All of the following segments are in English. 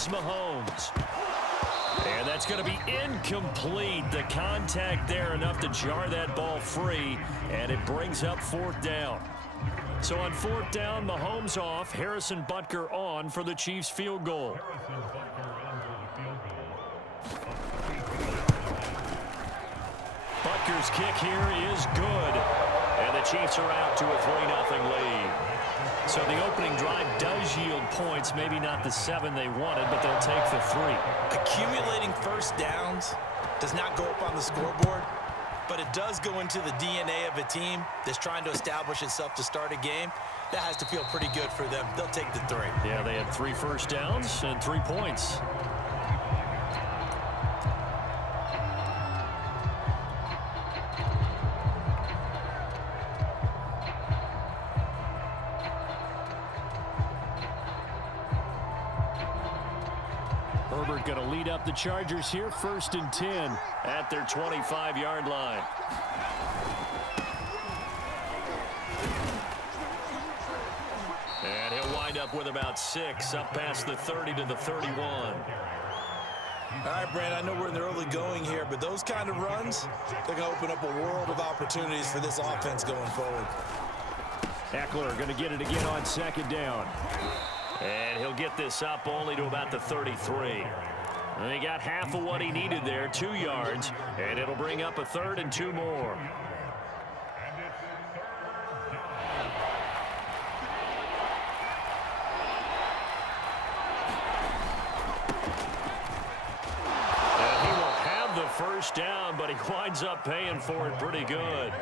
is Mahomes. And that's going to be incomplete. The contact there enough to jar that ball free, and it brings up fourth down. So on fourth down, Mahomes off, Harrison Butker on for the Chiefs field goal. Butker's kick here is good. And the Chiefs are out to a 3-0 lead. So the opening drive does yield points, maybe not the 7 they wanted, but they'll take the 3. Accumulating first downs does not go up on the scoreboard, but it does go into the DNA of a team that's trying to establish itself to start a game. That has to feel pretty good for them. They'll take the 3. Yeah, they had 3 first downs and 3 points. Herbert going to lead up the Chargers here, 1st and 10 at their 25-yard line. And he'll wind up with about 6, up past the 30 to the 31. All right, Brand, I know we're in the early going here, but those kind of runs, they're going to open up a world of opportunities for this offense going forward. Eckler going to get it again on 2nd down. And he'll get this up only to about the 33. And he got half of what he needed there, 2 yards, and it'll bring up a 3rd and 2 more. And he will have the first down, but he winds up paying for it pretty good.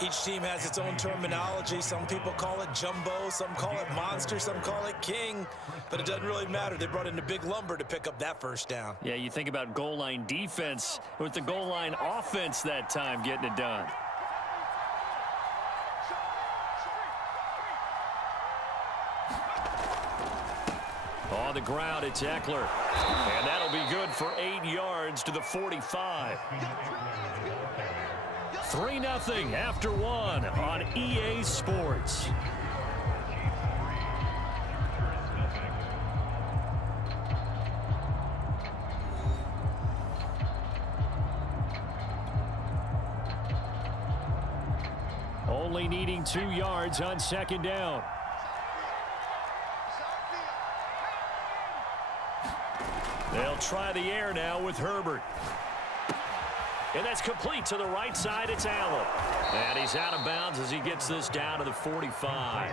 Each team has its own terminology. Some people call it jumbo, some call it monster, some call it king. But it doesn't really matter. They brought in the big lumber to pick up that first down. Yeah, you think about goal line defense with the goal line offense that time getting it done. On the ground, it's Eckler. And that'll be good for 8 yards to the 45. 3-0 after 1 on EA Sports. Only needing 2 yards on 2nd down. They'll try the air now with Herbert. And that's complete to the right side. It's Allen. And he's out of bounds as he gets this down to the 45.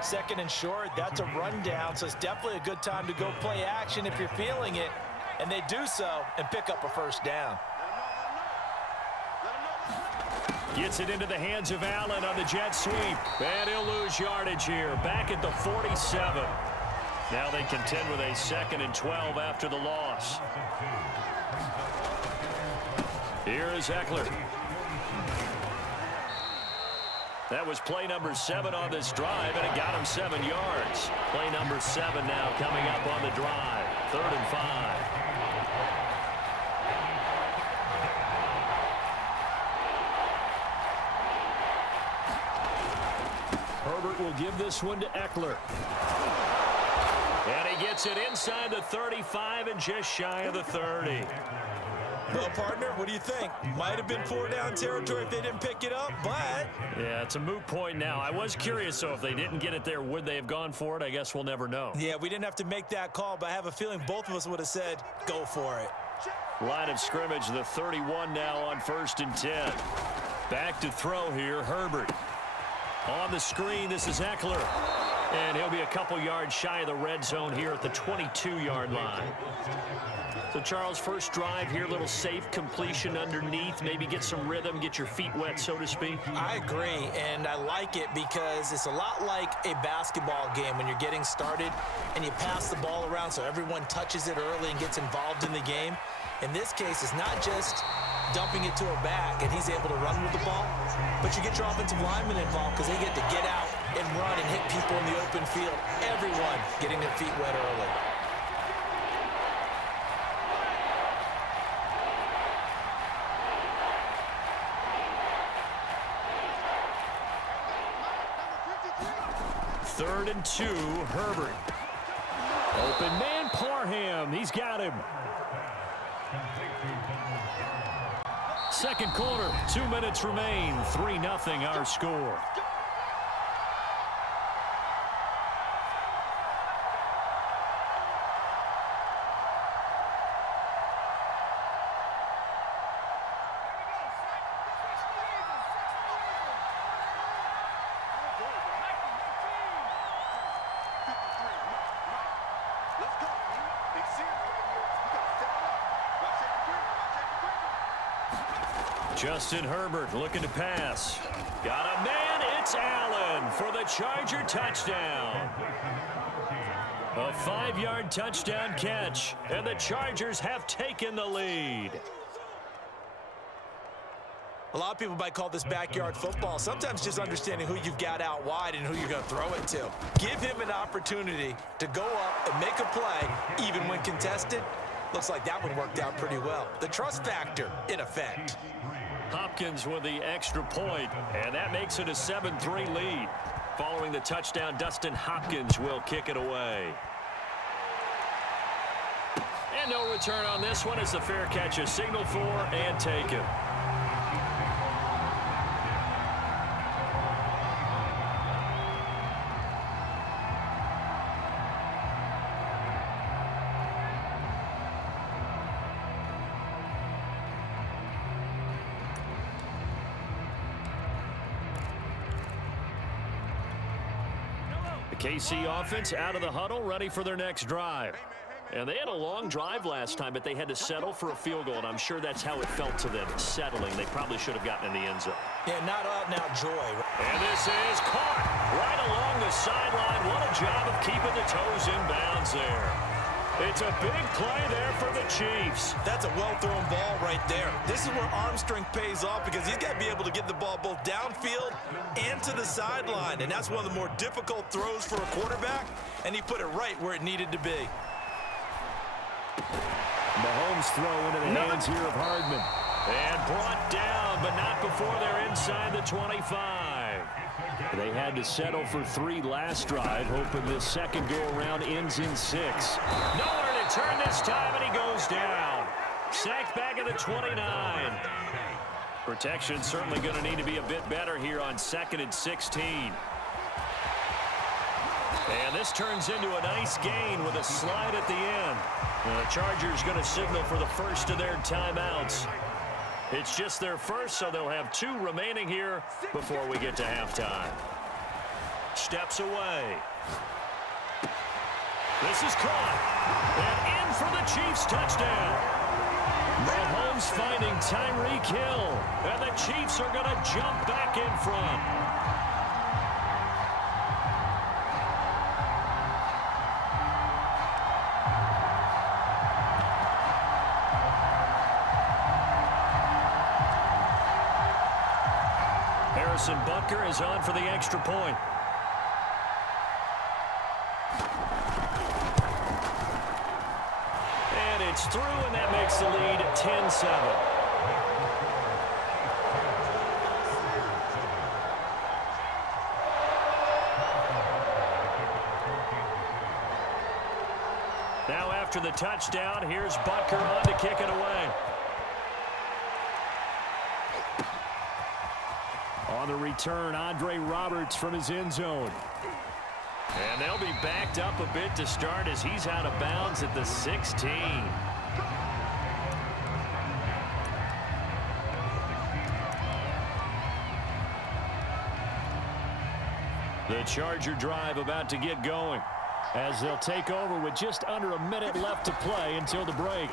2nd and short, that's a rundown, so it's definitely a good time to go play action if you're feeling it. And they do so and pick up a first down. Gets it into the hands of Allen on the jet sweep. And he'll lose yardage here. Back at the 47. Now they contend with a 2nd and 12 after the loss. Here is Eckler. That was play number 7 on this drive, and it got him 7 yards. Play number 7 now coming up on the drive. 3rd and 5. Herbert will give this one to Eckler. And he gets it inside the 35 and just shy of the 30. Well, partner, what do you think? Might have been 4-down territory if they didn't pick it up, but... Yeah, it's a moot point now. I was curious, so if they didn't get it there, would they have gone for it? I guess we'll never know. Yeah, we didn't have to make that call, but I have a feeling both of us would have said, go for it. Line of scrimmage, the 31 now on 1st and 10. Back to throw here, Herbert. On the screen, this is Eckler. And he'll be a couple yards shy of the red zone here at the 22-yard line. So, Charles, first drive here, little safe completion underneath. Maybe get some rhythm, get your feet wet, so to speak. I agree, and I like it because it's a lot like a basketball game when you're getting started and you pass the ball around so everyone touches it early and gets involved in the game. In this case, it's not just dumping it to a back and he's able to run with the ball, but you get your offensive linemen involved because they get to get out and run and hit people in the open field. Everyone getting their feet wet early. Third and 2, Herbert. Open man, Parham. He's got him. Second quarter, 2 minutes remain. 3-0 our score. Justin Herbert looking to pass. Got a man. It's Allen for the Charger touchdown. A 5-yard touchdown catch, and the Chargers have taken the lead. A lot of people might call this backyard football. Sometimes just understanding who you've got out wide and who you're going to throw it to. Give him an opportunity to go up and make a play, even when contested. Looks like that one worked out pretty well. The trust factor in effect. Hopkins with the extra point, and that makes it a 7-3 lead. Following the touchdown, Dustin Hopkins will kick it away. And no return on this one as the fair catch is signaled for and taken. KC offense out of the huddle, ready for their next drive. And they had a long drive last time, but they had to settle for a field goal, and I'm sure that's how it felt to them, settling. They probably should have gotten in the end zone. Yeah, not out-and-out joy. And this is caught right along the sideline. What a job of keeping the toes in bounds there. It's a big play there for the Chiefs. That's a well-thrown ball right there. This is where arm strength pays off because he's got to be able to get the ball both downfield and to the sideline. And that's one of the more difficult throws for a quarterback, and he put it right where it needed to be. Mahomes throw into the hands here of Hardman. And brought down, but not before they're inside the 25. They had to settle for 3 last drive, hoping this second go-around ends in 6. Nowhere to turn this time, and he goes down. Sacked back at the 29. Protection certainly going to need to be a bit better here on 2nd and 16. And this turns into a nice gain with a slide at the end. The Chargers going to signal for the first of their timeouts. It's just their first, so they'll have 2 remaining here before we get to halftime. Steps away. This is caught. And in for the Chiefs touchdown. Mahomes finding Tyreek Hill. And the Chiefs are going to jump back in front. Harrison Butker is on for the extra point. And it's through, and that makes the lead 10-7. Now after the touchdown, here's Butker on to kick it away. On the return, Andre Roberts from his end zone. And they'll be backed up a bit to start as he's out of bounds at the 16. The Charger drive about to get going as they'll take over with just under a minute left to play until the break.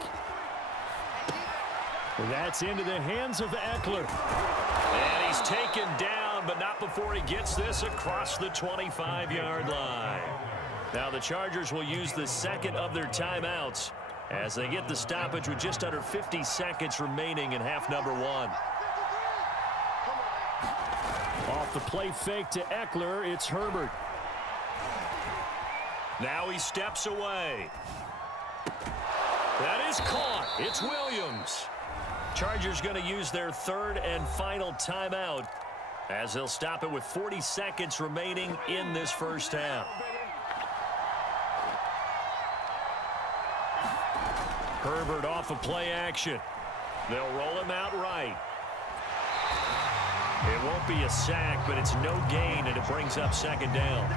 That's into the hands of Eckler. And he's taken down, but not before he gets this across the 25-yard line. Now the Chargers will use the second of their timeouts as they get the stoppage with just under 50 seconds remaining in half number 1. Off the play fake to Eckler, it's Herbert. Now he steps away. That is caught. It's Williams. Chargers going to use their third and final timeout as they'll stop it with 40 seconds remaining in this first half. Herbert off of play action. They'll roll him out right. It won't be a sack, but it's no gain, and it brings up second down.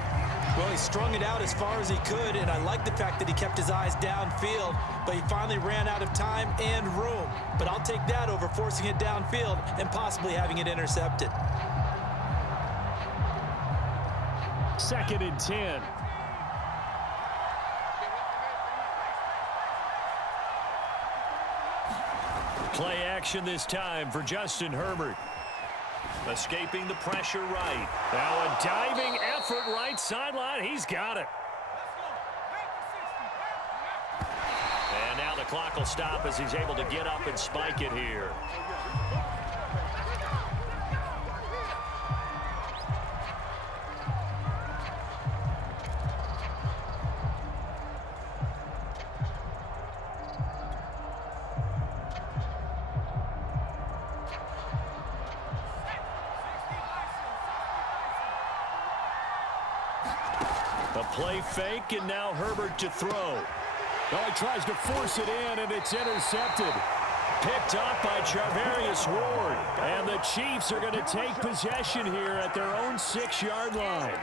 Well, he strung it out as far as he could, and I like the fact that he kept his eyes downfield, but he finally ran out of time and room. But I'll take that over forcing it downfield and possibly having it intercepted. 2nd and 10. Play action this time for Justin Herbert. Escaping the pressure right. Now a diving effort right sideline. He's got it. And now the clock will stop as he's able to get up and spike it here. A play fake, and now Herbert to throw. Oh, he tries to force it in, and it's intercepted. Picked up by Charvarius Ward. And the Chiefs are going to take possession here at their own 6-yard line.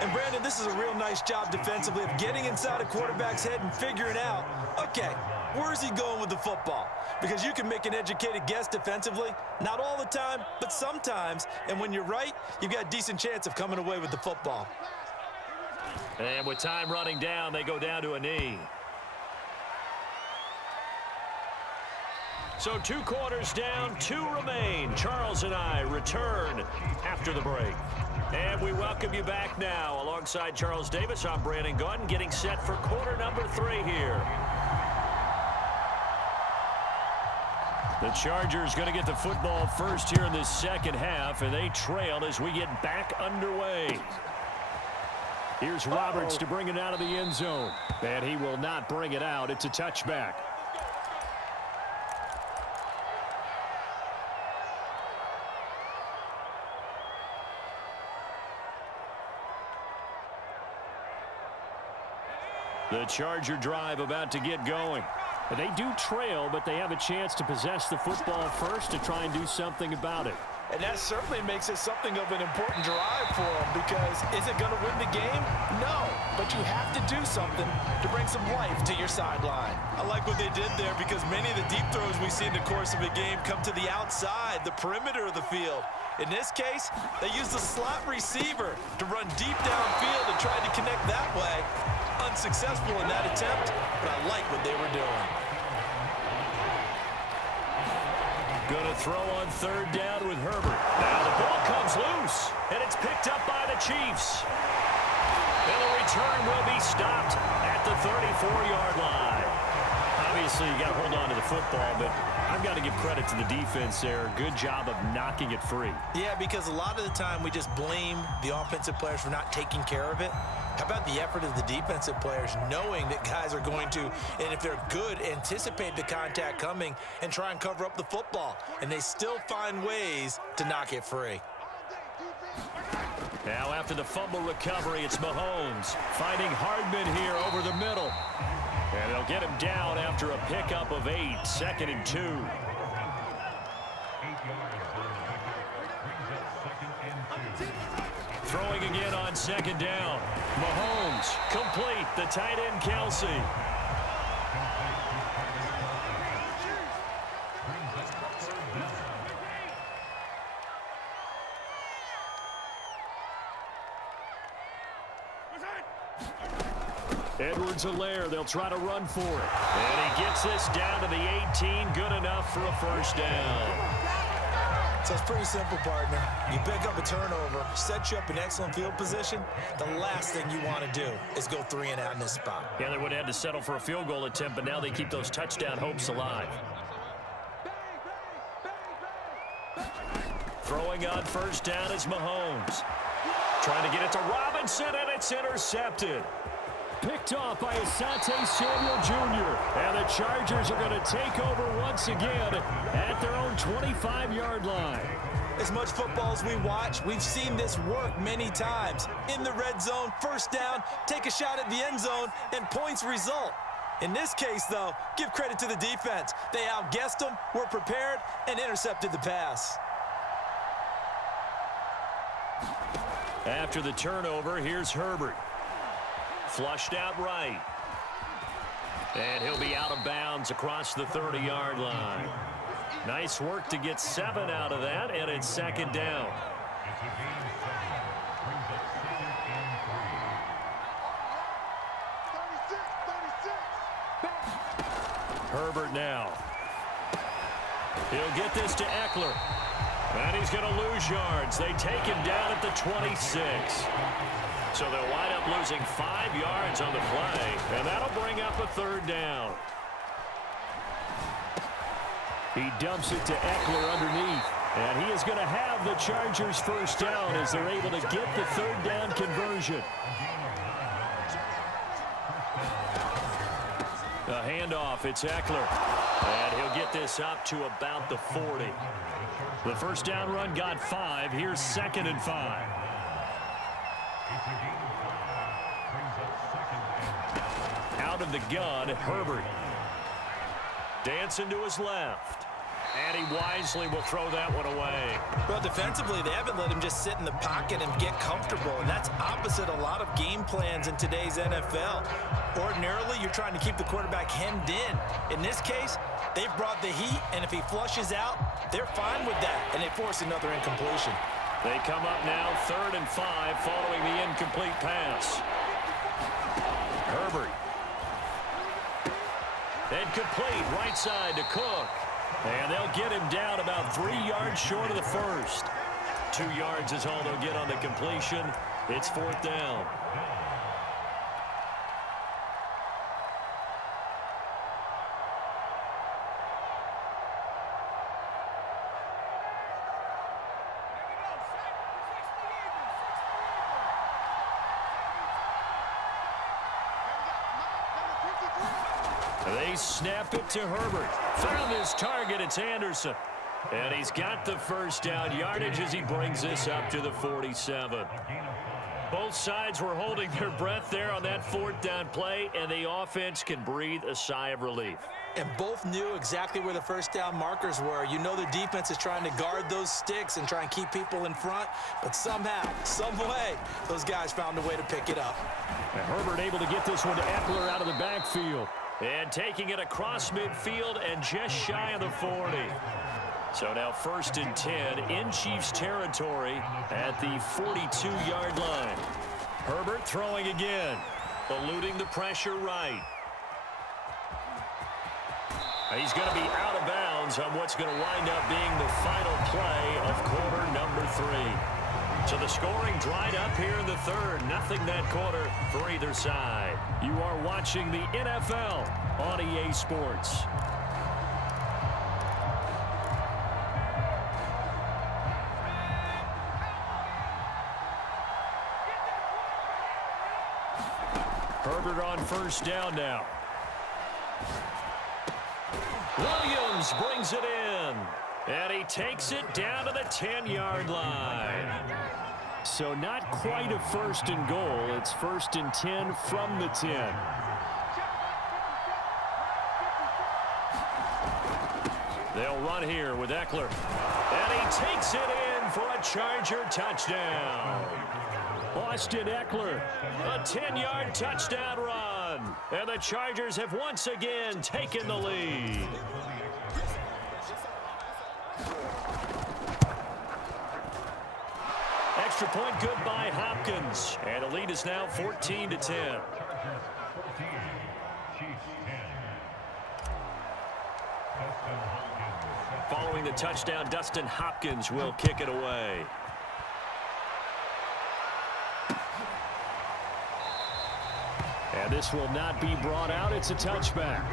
And, Brandon, this is a real nice job defensively of getting inside a quarterback's head and figuring out, okay, where's he going with the football? Because you can make an educated guess defensively. Not all the time, but sometimes. And when you're right, you've got a decent chance of coming away with the football. And with time running down, they go down to a knee. So 2 quarters down, 2 remain. Charles and I return after the break. And we welcome you back now. Alongside Charles Davis, I'm Brandon Gaudin, getting set for quarter number 3 here. The Chargers going to get the football first here in this second half, and they trail as we get back underway. Here's Roberts to bring it out of the end zone. And he will not bring it out. It's a touchback. The Charger drive about to get going. They do trail, but they have a chance to possess the football first to try and do something about it. And that certainly makes it something of an important drive for them, because is it going to win the game? No, but you have to do something to bring some life to your sideline. I like what they did there, because many of the deep throws we see in the course of a game come to the outside, the perimeter of the field. In this case, they used the slot receiver to run deep downfield and tried to connect that way. Unsuccessful in that attempt, but I like what they were doing. Going to throw on 3rd down with Herbert. Now the ball comes loose, and it's picked up by the Chiefs. And the return will be stopped at the 34-yard line. Obviously, you got to hold on to the football, but I've got to give credit to the defense there. Good job of knocking it free. Yeah, because a lot of the time we just blame the offensive players for not taking care of it. How about the effort of the defensive players knowing that guys are going to, and if they're good, anticipate the contact coming and try and cover up the football. And they still find ways to knock it free. Now after the fumble recovery, it's Mahomes finding Hardman here over the middle. And they'll get him down after a pickup of 8, 2nd and 2. Throwing again on 2nd down. Mahomes complete. The tight end Kelsey. Edwards-Helaire, they'll try to run for it. And he gets this down to the 18, good enough for a first down. So it's pretty simple, partner. You pick up a turnover, set you up in excellent field position. The last thing you want to do is go 3 and out in this spot. Yeah, they would have had to settle for a field goal attempt, but now they keep those touchdown hopes alive. Throwing on 1st down is Mahomes. Trying to get it to Robinson, and it's intercepted. Picked off by Asante Samuel Jr. And the Chargers are going to take over once again at their own 25-yard line. As much football as we watch, we've seen this work many times. In the red zone, 1st down, take a shot at the end zone, and points result. In this case, though, give credit to the defense. They outguessed them, were prepared, and intercepted the pass. After the turnover, here's Herbert. Flushed out right. And he'll be out of bounds across the 30-yard line. Nice work to get 7 out of that, and it's second down. Herbert now. He'll get this to Eckler. And he's going to lose yards. They take him down at the 26. So they'll wind up losing 5 yards on the play, and that'll bring up a third down. He dumps it to Eckler underneath, and he is going to have the Chargers first down as they're able to get the third down conversion. The handoff, it's Eckler, and he'll get this up to about the 40. The first down run got 5. Here's 2nd and 5. Out of the gun, Herbert. Dancing to his left. And he wisely will throw that one away. Well, defensively, they haven't let him just sit in the pocket and get comfortable, and that's opposite a lot of game plans in today's NFL. Ordinarily, you're trying to keep the quarterback hemmed in. In this case, they've brought the heat, and if he flushes out, they're fine with that, and they force another incompletion. They come up now 3rd and 5 following the incomplete pass. Herbert. And complete right side to Cook. And they'll get him down about 3 yards short of the first. 2 yards is all they'll get on the completion. It's 4th down. They snap it to Herbert. Found his target. It's Anderson. And he's got the first down yardage as he brings this up to the 47. Both sides were holding their breath there on that 4th down play, and the offense can breathe a sigh of relief. And both knew exactly where the first down markers were. You know the defense is trying to guard those sticks and try and keep people in front, but somehow, some way, those guys found a way to pick it up. And Herbert able to get this one to Eckler out of the backfield. And taking it across midfield and just shy of the 40. So now 1st and 10 in Chiefs territory at the 42-yard line. Herbert throwing again, eluding the pressure right. He's going to be out of bounds on what's going to wind up being the final play of quarter number 3. So the scoring dried up here in the 3rd. Nothing that quarter for either side. You are watching the NFL on EA Sports. Herbert on first down now. Williams brings it in. And he takes it down to the 10-yard line. So not quite a 1st and goal. It's 1st and 10 from the 10. They'll run here with Eckler. And he takes it in for a Charger touchdown. Austin Eckler, a 10-yard touchdown run. And the Chargers have once again taken the lead. Extra point good by Hopkins. And the lead is now 14-10. Following the touchdown, Dustin Hopkins will kick it away. And this will not be brought out. It's a touchback.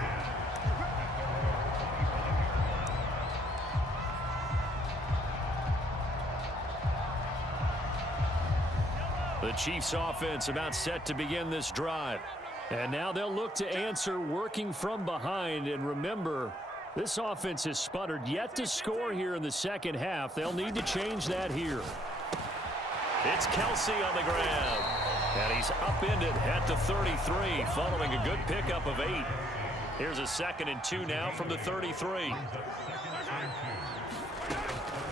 The Chiefs offense about set to begin this drive. And now they'll look to answer working from behind. And remember, this offense has sputtered yet to score here in the second half. They'll need to change that here. It's Kelsey on the ground. And he's upended at the 33 following a good pickup of 8. Here's a 2nd and 2 now from the 33.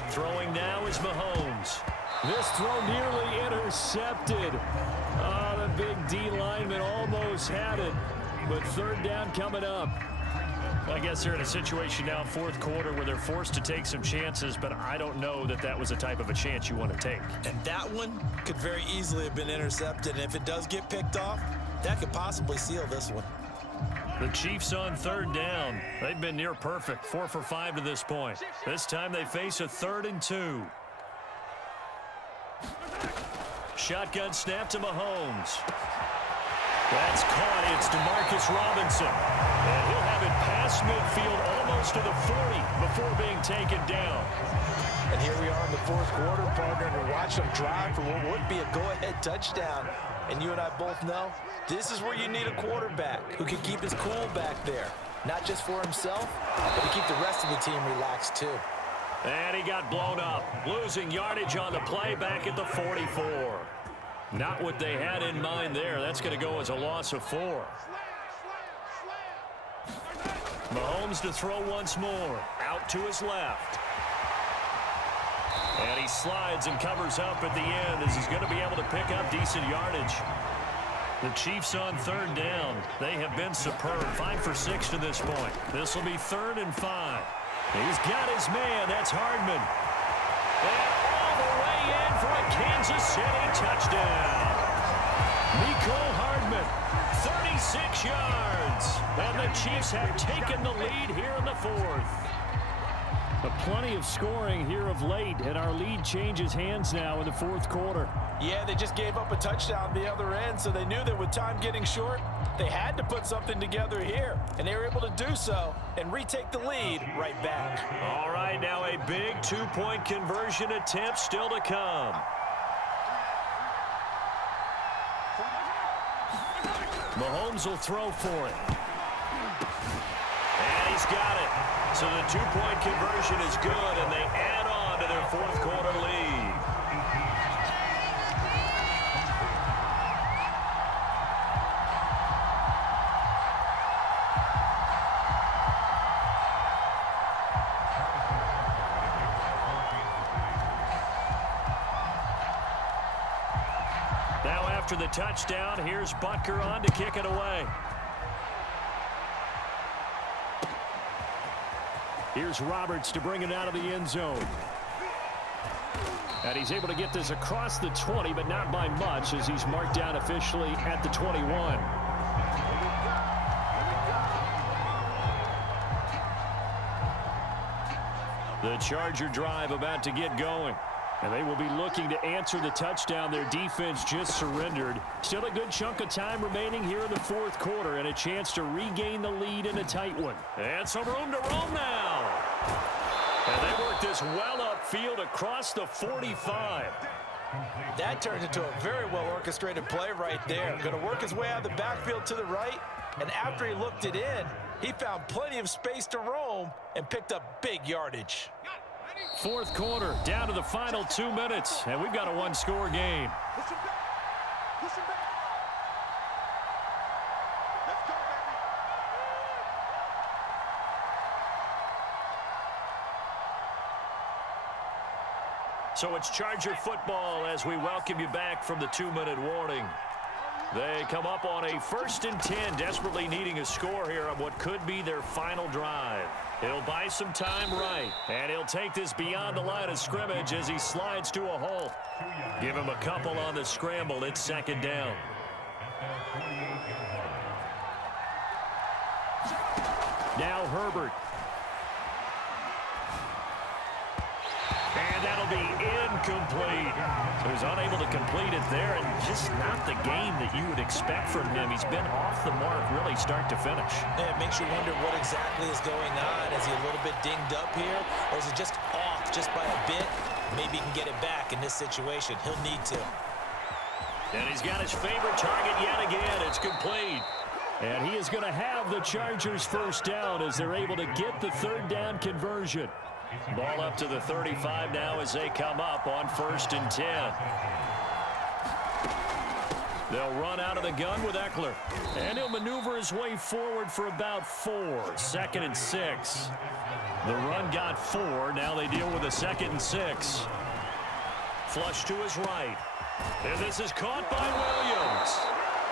Throwing now is Mahomes. This throw nearly intercepted. Oh, the big D lineman almost had it. But 3rd down coming up. I guess they're in a situation now, 4th quarter, where they're forced to take some chances, but I don't know that that was the type of a chance you want to take. And that one could very easily have been intercepted. And if it does get picked off, that could possibly seal this one. The Chiefs on 3rd down. They've been near perfect, 4 for 5 to this point. This time they face a 3rd and 2. Shotgun snap to Mahomes. That's caught. It's DeMarcus Robinson. And he'll have it past midfield almost to the 40 before being taken down. And here we are in the 4th quarter, partner, and we're watching them drive for what would be a go-ahead touchdown. And you and I both know this is where you need a quarterback who can keep his cool back there. Not just for himself, but to keep the rest of the team relaxed too. And he got blown up, losing yardage on the play back at the 44. Not what they had in mind there. That's going to go as a loss of 4. Mahomes to throw once more. Out to his left. And he slides and covers up at the end as he's going to be able to pick up decent yardage. The Chiefs on 3rd down. They have been superb. 5 for 6 to this point. This will be 3rd and 5. He's got his man. That's Hardman. And all the way in for a Kansas City touchdown. Mecole Hardman, 36 yards. And the Chiefs have taken the lead here in the 4th. But plenty of scoring here of late, and our lead changes hands now in the 4th quarter. Yeah, they just gave up a touchdown the other end, so they knew that with time getting short, they had to put something together here. And they were able to do so and retake the lead right back. All right, now a big 2-point conversion attempt still to come. Mahomes will throw for it. And he's got it. So the 2-point conversion is good, and they add on to their 4th quarter lead. Now after the touchdown, here's Butker on to kick it away. Here's Roberts to bring it out of the end zone. And he's able to get this across the 20, but not by much, as he's marked down officially at the 21. The Charger drive about to get going. And they will be looking to answer the touchdown their defense just surrendered. Still a good chunk of time remaining here in the 4th quarter, and a chance to regain the lead in a tight one. And some room to roam now. And they work this well upfield across the 45. That turns into a very well-orchestrated play right there. Going to work his way out of the backfield to the right, and after he looked it in, he found plenty of space to roam and picked up big yardage. 4th quarter, down to the final 2 minutes, and we've got a 1-score game. So it's Charger football as we welcome you back from the 2-minute warning. They come up on a 1st and 10, desperately needing a score here on what could be their final drive. He'll buy some time right, and he'll take this beyond the line of scrimmage as he slides to a halt. Give him a couple on the scramble. It's 2nd down. Now Herbert. And that'll be incomplete. So he's unable to complete it there, and just not the game that you would expect from him. He's been off the mark really start to finish. Yeah, it makes you wonder what exactly is going on. Is he a little bit dinged up here, or is it just off just by a bit? Maybe he can get it back in this situation. He'll need to. And he's got his favorite target yet again. It's complete. And he is going to have the Chargers 1st down as they're able to get the 3rd down conversion. Ball up to the 35 now as they come up on 1st and 10. They'll run out of the gun with Eckler. And he'll maneuver his way forward for about 4. 2nd and 6. The run got 4. Now they deal with a 2nd and 6. Flush to his right. And this is caught by Williams.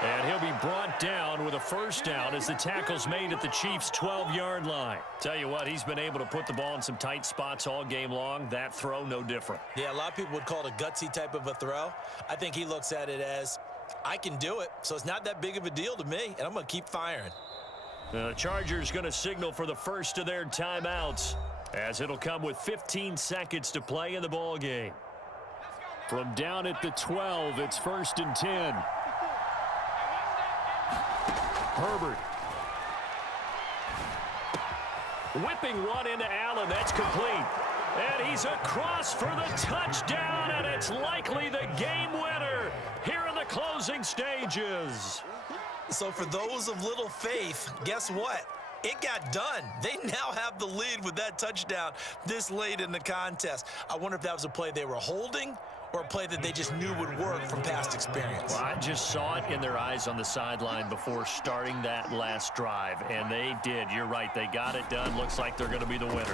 And he'll be brought down with a first down as the tackle's made at the Chiefs' 12-yard line. Tell you what, he's been able to put the ball in some tight spots all game long. That throw, no different. Yeah, a lot of people would call it a gutsy type of a throw. I think he looks at it as, I can do it, so it's not that big of a deal to me, and I'm going to keep firing. The Chargers going to signal for the first of their timeouts, as it'll come with 15 seconds to play in the ball game. From down at the 12, it's 1st and 10. Herbert. Whipping one into Allen. That's complete. And he's across for the touchdown, and it's likely the game winner here in the closing stages. So for those of little faith, guess what? It got done. They now have the lead with that touchdown this late in the contest. I wonder if that was a play they were holding or a play that they just knew would work from past experience. Well, I just saw it in their eyes on the sideline before starting that last drive, and they did. You're right. They got it done. Looks like they're going to be the winners.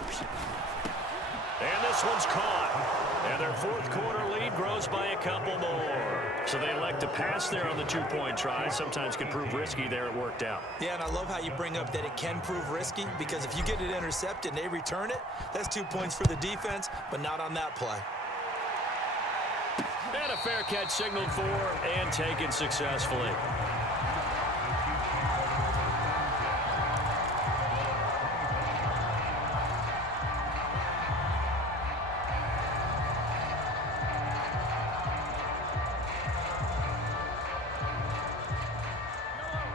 And this one's caught. And their fourth quarter lead grows by a couple more. So they elect to pass there on the two-point try. Sometimes can prove risky there. It worked out. Yeah, and I love how you bring up that it can prove risky, because if you get it intercepted and they return it, that's 2 points for the defense, but not on that play. And a fair catch signaled for and taken successfully.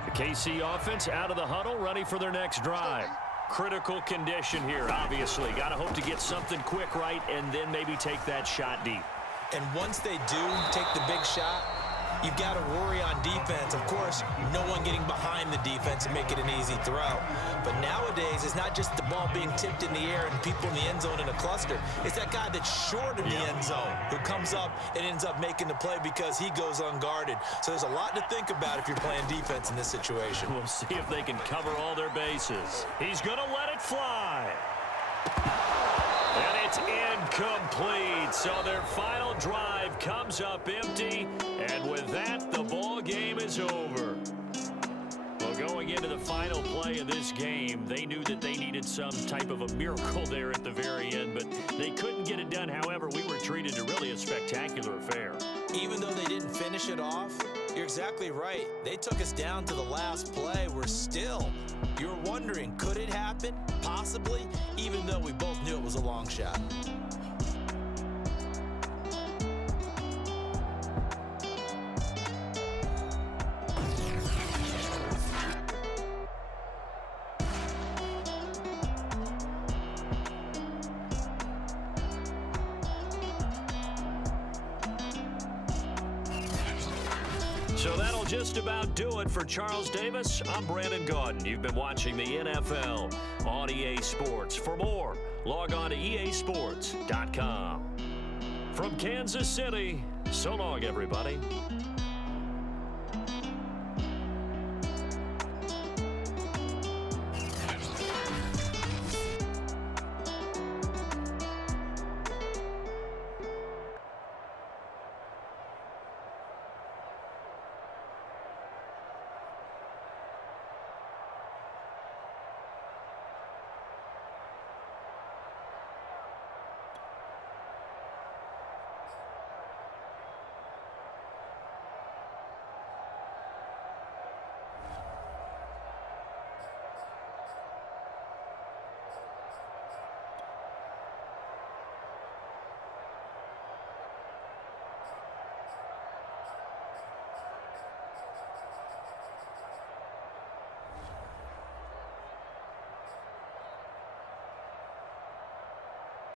The KC offense out of the huddle, ready for their next drive. Critical condition here, obviously. Got to hope to get something quick right and then maybe take that shot deep. And once they do take the big shot, you've got to worry on defense. Of course, no one getting behind the defense and make it an easy throw. But nowadays, it's not just the ball being tipped in the air and people in the end zone in a cluster. It's that guy that's short of the end zone who comes up and ends up making the play because he goes unguarded. So there's a lot to think about if you're playing defense in this situation. We'll see if they can cover all their bases. He's going to let it fly. And it's incomplete. So their final drive comes up empty. And with that, the ball game is over. Well, going into the final play of this game, they knew that they needed some type of a miracle there at the very end, but they couldn't get it done. However, we were treated to really a spectacular affair. Even though they didn't finish it off, you're exactly right. They took us down to the last play. We're still, you're wondering, could it happen? Possibly, even though we both knew it was a long shot. So that'll just about do it for Charles Davis. I'm Brandon Gaudin. You've been watching the NFL on EA Sports. For more, log on to easports.com. From Kansas City, so long, everybody.